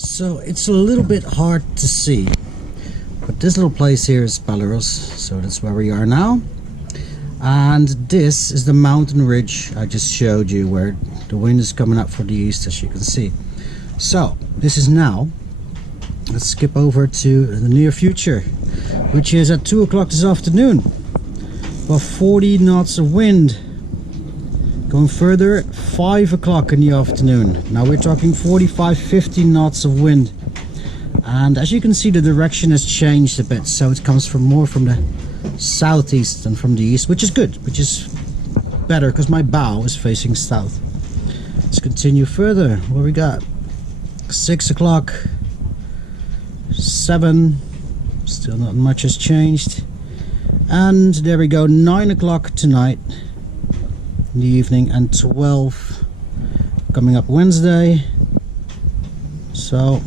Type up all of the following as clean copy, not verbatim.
So it's a little bit hard to see, but this little place here is Belarus, so that's where we are now. And this is the mountain ridge I just showed you, where the wind is coming up from the east, as you can see. So this is now, let's skip over to the near future, which is at 2 o'clock this afternoon. About 40 knots of wind. Going further, 5 o'clock in the afternoon. Now we're talking 45-50 knots of wind. And as you can see, the direction has changed a bit, so it comes from more from the southeast than from the east, which is good, which is better because my bow is facing south. Let's continue further. What we got? 6 o'clock, 7, still not much has changed. And there we go, 9 o'clock tonight in the evening, and 12 coming up Wednesday. So,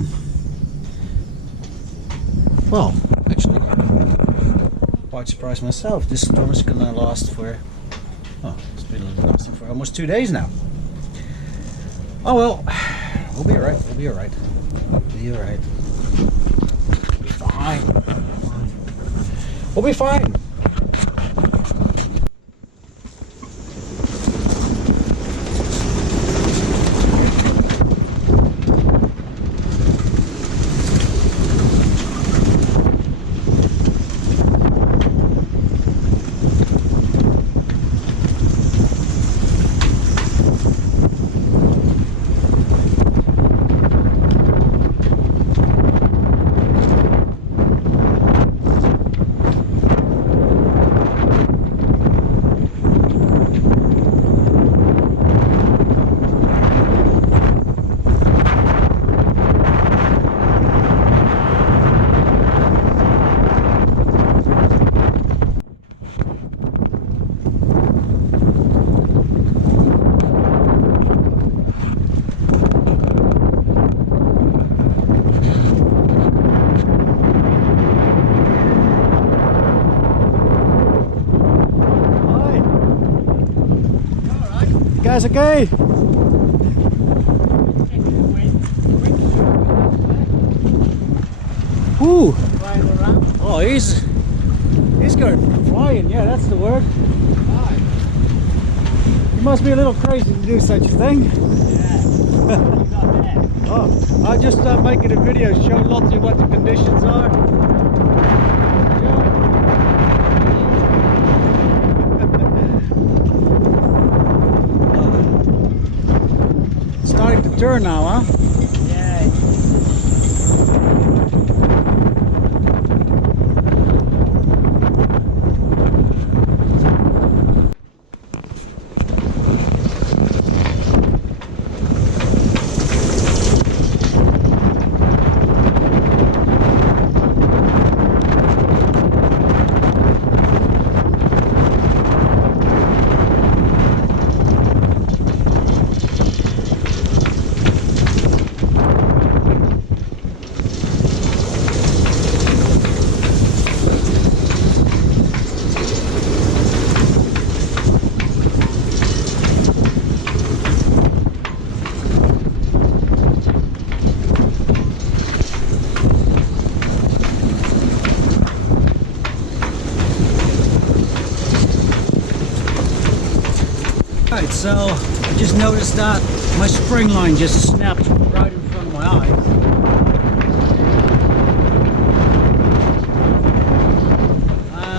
well, actually quite surprised myself. This storm is gonna last for, oh, it's been lasting for almost 2 days now. Oh well, we'll be alright, we'll be alright. We'll be alright. We'll be fine. We'll be fine. Guys, okay? Woo! Oh, he's going flying. Yeah, that's the word. You must be a little crazy to do such a thing. Yeah. Oh, I just making a video show Lotte what the conditions are. Starting to turn now, huh? Yeah. Right, so I just noticed that my spring line just snapped right in front of my eyes.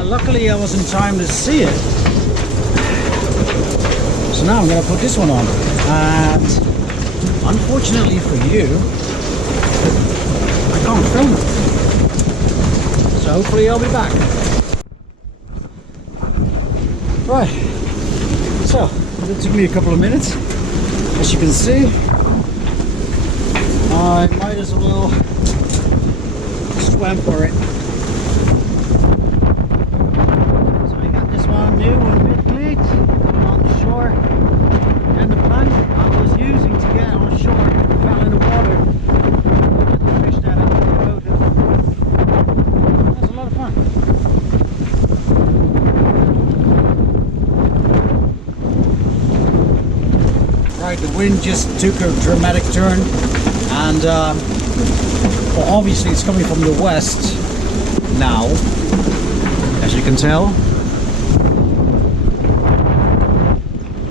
Luckily I was in time to see it. So now I'm going to put this one on. And unfortunately for you, I can't film it. So hopefully I'll be back. Right, so it took me a couple of minutes. As you can see, I might as well swim for it. So we got this one new on mid-cleat coming on the shore, and the plank I was using to get on shore fell in the water. I had to fish that out of the boat. That was a lot of fun. Right, the wind just took a dramatic turn, and Well, obviously it's coming from the west now, as you can tell.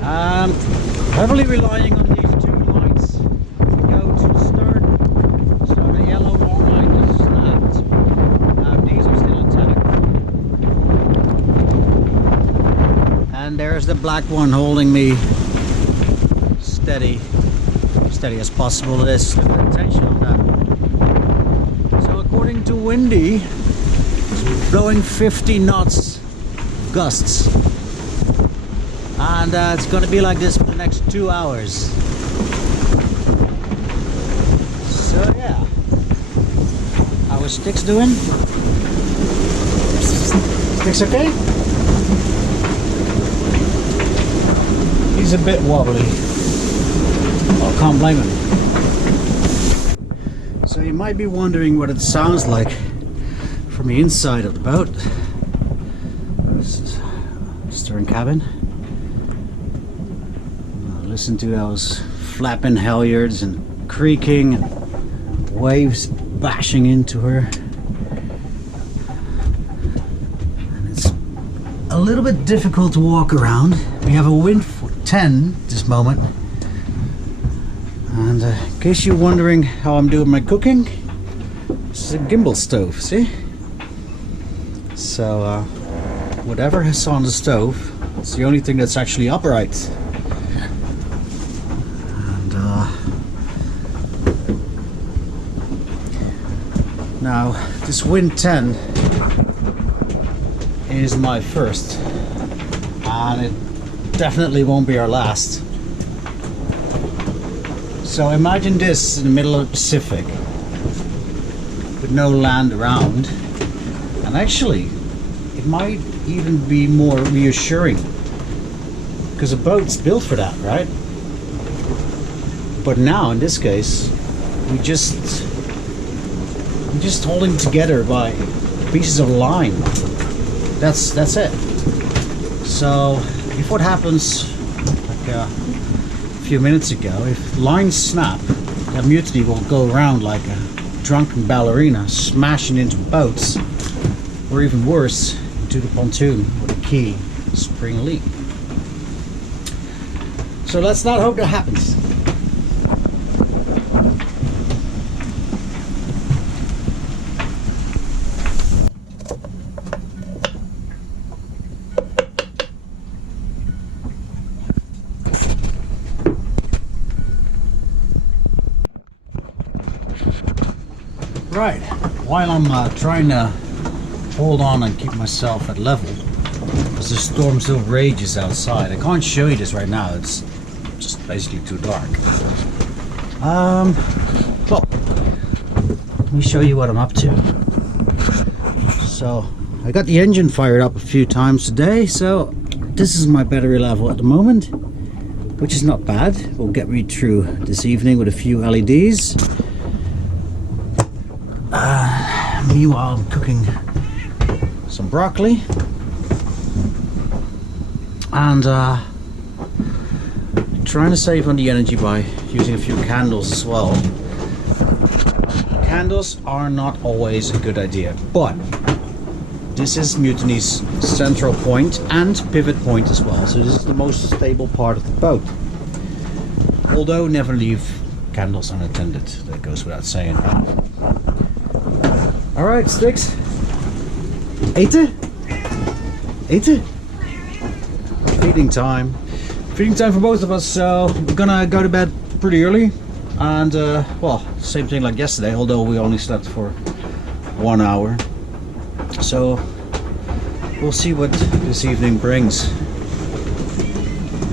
And heavily relying on these two lights. We go to the stern, so the yellow long light just snapped. Now these are still intact. And there's the black one holding me steady as possible. There's the intention on that. So according to Windy, it's blowing 50 knots gusts, and it's going to be like this for the next 2 hours. So yeah, how is Sticks doing? Sticks okay? He's a bit wobbly. I can't blame him. So you might be wondering what it sounds like from the inside of the boat. This is stern cabin. Listen to those flapping halyards and creaking and waves bashing into her. And it's a little bit difficult to walk around. We have a wind for 10 this moment. And in case you're wondering how I'm doing my cooking, this is a gimbal stove, see? So whatever is on the stove, it's the only thing that's actually upright. And now this wind 10 is my first, and it definitely won't be our last. So imagine this in the middle of the Pacific with no land around, and actually it might even be more reassuring because a boat's built for that, right? But now in this case we just holding together by pieces of line. That's it. So if what happens like a few minutes ago, if lines snap, that Mutiny will go around like a drunken ballerina, smashing into boats, or even worse, into the pontoon with a key spring leak. So let's not hope that happens. Right, while I'm trying to hold on and keep myself at level, because the storm still rages outside. I can't show you this right now, it's just basically too dark. Well, let me show you what I'm up to. So, I got the engine fired up a few times today, so this is my battery level at the moment, which is not bad. We'll get me through this evening with a few LEDs. Meanwhile, I'm cooking some broccoli and trying to save on the energy by using a few candles as well. Candles are not always a good idea, but this is Mutiny's central point and pivot point as well, so this is the most stable part of the boat. Although never leave candles unattended, that goes without saying. Alright, Sticks. Eten? Eten? Feeding time. Feeding time for both of us, so we're gonna go to bed pretty early. And, well, same thing like yesterday, although we only slept for 1 hour. So, we'll see what this evening brings.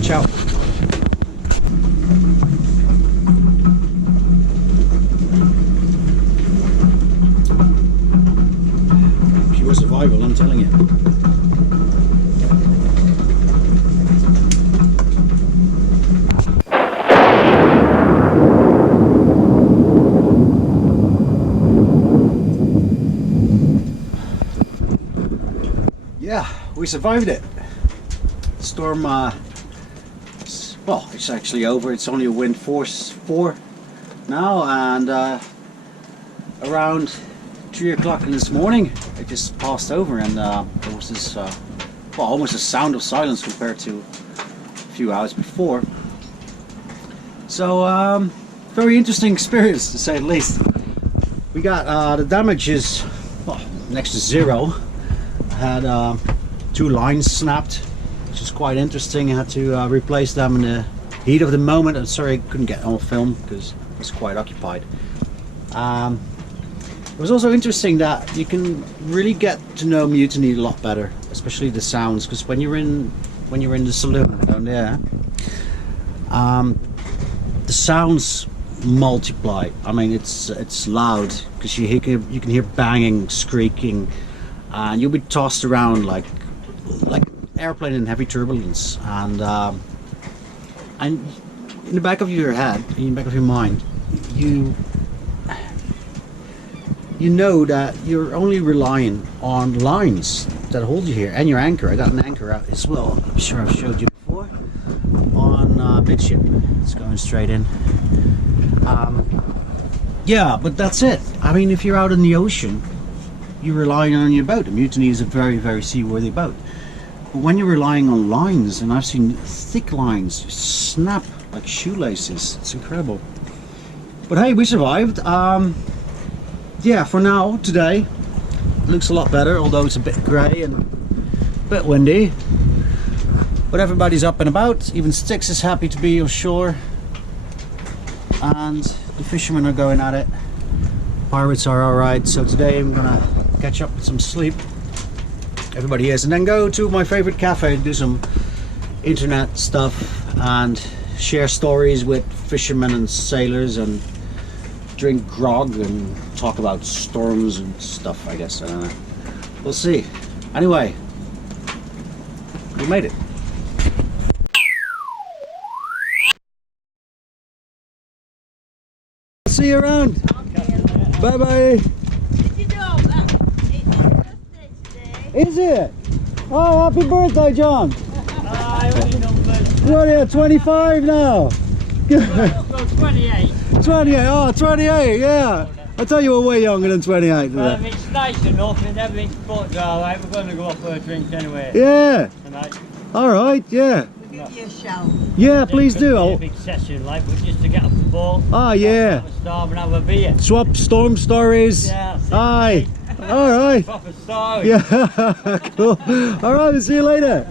Ciao. Pure survival, I'm telling you. Yeah, we survived it. Storm, well, it's actually over. It's only a wind force 4 now, and around 3 o'clock in this morning. I just passed over and there was this, well, almost a sound of silence compared to a few hours before. So, very interesting experience to say the least. We got, the damage is, well, next to zero. I had 2 lines snapped, which is quite interesting. I had to replace them in the heat of the moment. I'm sorry I couldn't get on film because I was quite occupied. It was also interesting that you can really get to know Mutiny a lot better, especially the sounds, because when you're in the saloon down there, the sounds multiply. I mean, it's loud because you can hear banging, squeaking, and you'll be tossed around like an airplane in heavy turbulence. And in the back of your head, in the back of your mind, you know that you're only relying on lines that hold you here, and your anchor. I got an anchor out as well. I'm sure I've showed you before on midship. It's going straight in. Yeah, but that's it. I mean, if you're out in the ocean, you're relying on your boat. A Mutiny is a very, very seaworthy boat. But when you're relying on lines, and I've seen thick lines just snap like shoelaces, it's incredible. But hey, we survived. Yeah, for now, today, it looks a lot better, although it's a bit grey and a bit windy. But everybody's up and about. Even Styx is happy to be ashore. And the fishermen are going at it. Pirates are alright, so today I'm gonna catch up with some sleep. Everybody is. And then go to my favorite cafe and do some internet stuff and share stories with fishermen and sailors and drink grog and talk about storms and stuff, I guess. I don't know. We'll see. Anyway, we made it. See you around. Okay. Bye bye. Did you know that it's your birthday today? Is it? Oh, happy birthday, John. I only numbered. What are you, 25 now? Well, 28. 28, oh, 28, yeah. I thought you were way younger than 28 Well, today. it's nice enough and everything's booked alright. We're going to go for a drink anyway. Yeah, Tonight. alright, yeah. We'll give you a shout. Yeah, please do. A big session, like, but just to get off the boat. Oh, yeah. Have a storm and have a beer. Swap storm stories. Yeah. Aye. Alright. Proper story. Yeah, cool. Alright, we'll see you later.